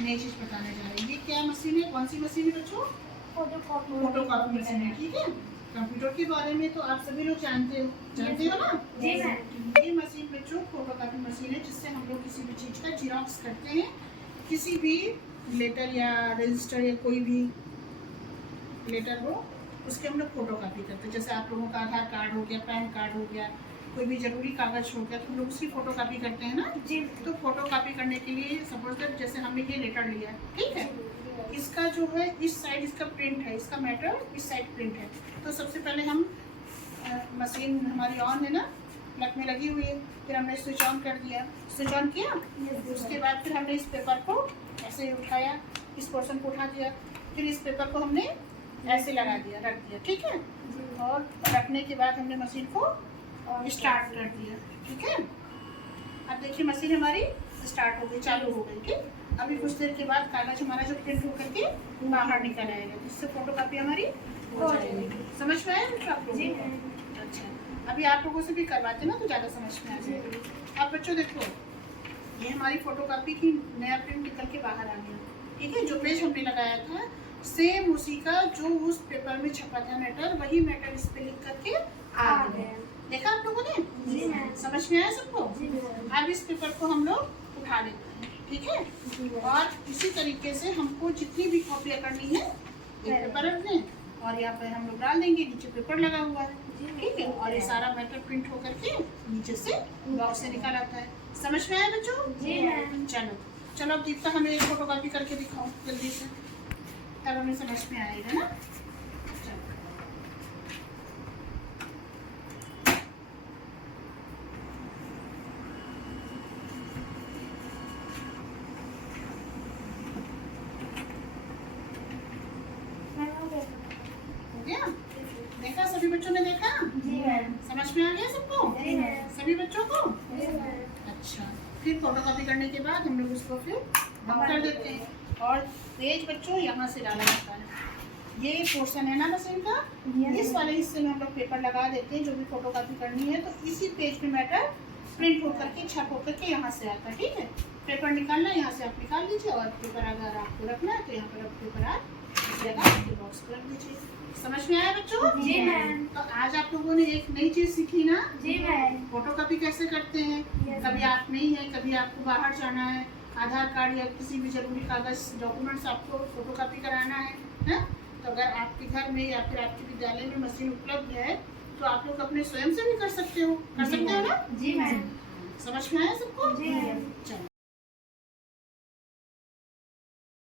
नई चीज बताने जा रहे हैं। ये क्या मशीन है, कौन सी मशीन है बच्चों? फोटोकॉपी मशीन है। ठीक है, कंप्यूटर के बारे में तो आप सभी लोग जानते हो ना? जी मैम। ये मशीन बच्चों फोटोकॉपी मशीन है जिससे हम लोग किसी भी चीज का जीरोक्स करते हैं। किसी भी लेटर या रजिस्टर या कोई भी लेटर हो उसके हम लोग फोटोकॉपी करते हैं। जैसे आप लोगों का आधार कार्ड हो गया, पैन कार्ड हो गया, कोई भी जरूरी कागज हो गया तो हम लोग उसकी फोटोकॉपी करते हैं ना जी। तो फोटोकॉपी करने के लिए सपोज दैट जैसे हमने ये लेटर लिया, ठीक है, इसका जो है इस साइड इसका प्रिंट है, इसका मैटर इस साइड प्रिंट है। तो सबसे पहले हम मशीन हमारी ऑन है ना, प्लग में लगी हुई है, फिर हमने स्विच ऑन कर दिया, स्विच ऑन किया, उसके बाद फिर हमने इस पेपर को ऐसे उठाया, इस पोर्शन को उठा दिया, फिर इस पेपर को हमने ऐसे लगा दिया, रख दिया, ठीक है, और रखने के बाद हमने मशीन को स्टार्ट कर दिया। ठीक है, अब देखिए मशीन हमारी स्टार्ट हो गई, चालू हो गई। ठीक, अभी कुछ देर के बाद कागज हमारा जो प्रिंट होकर के बाहर निकल आएगा, जिससे फोटोकॉपी हमारी हो जाएगी। समझ में आया आप लोगों को? अच्छा, अभी आप लोगों से भी करवाते ना तो ज़्यादा समझ में आ जाएगा। अब बच्चों देखो, ये हमारी फोटोकॉपी की नया प्रिंट निकल के बाहर आ गया। ठीक है, जो पेज हमने लगाया था सेम उसी का जो उस पेपर में छपा था मैटर, वही मैटर इस पे लिख करके आ गया। देखा आप लोगों ने? जी मैम। समझ में आया सबको? जी मैम। अब इस पेपर को हम लोग उठा लेते हैं, ठीक है, और इसी तरीके से हमको जितनी भी कॉपियाँ करनी है एक पेपर रख दें और यहाँ पे हम लोग डाल देंगे, नीचे पेपर लगा हुआ है, ठीक है, और ये सारा मैटर प्रिंट होकर के नीचे से बॉक्स से निकल आता है। समझ में आया बच्चों? जी मैम। चलो चलो, अब दीप्ता हमें एक फोटोकॉपी करके दिखाओ जल्दी से, तब हमें समझ में आएगा ना। हो गया? देखा सभी बच्चों ने? देखा? जी मैम। समझ में आ गया सबको? जी मैम। सभी बच्चों को? जी मैम। अच्छा, फिर फोटोकॉपी करने के बाद हम लोग उसको फिर बंद कर देते हैं और पेज बच्चों यहाँ से डाला जाता है। ये पोर्शन है ना मशीन का, इस वाले हिस्से में हम लोग पेपर लगा देते हैं जो भी फोटोकॉपी करनी है, तो इसी पेज पे मैटर प्रिंट होकर के छप होकर के यहाँ से आता है। ठीक है, पेपर निकालना है यहाँ से आप निकाल लीजिए, और पेपर अगर आपको रखना है तो यहाँ पर पेपर आप लगा के बॉक्स पर रख दीजिए। समझ में आया बच्चों? जी मैम। तो आज आप लोगों ने एक नई चीज सीखी ना, जी मैम। फोटोकॉपी कैसे करते हैं। कभी आप नहीं है, कभी आपको बाहर जाना है, आधार कार्ड या किसी भी जरूरी कागज डॉक्यूमेंट्स आपको फोटोकॉपी कराना है, तो अगर आपके घर में या फिर आपके विद्यालय में मशीन उपलब्ध है तो आप लोग अपने स्वयं से भी कर सकते हो ना? जी मैम। समझ में आया सबको? जी मैम। चलो।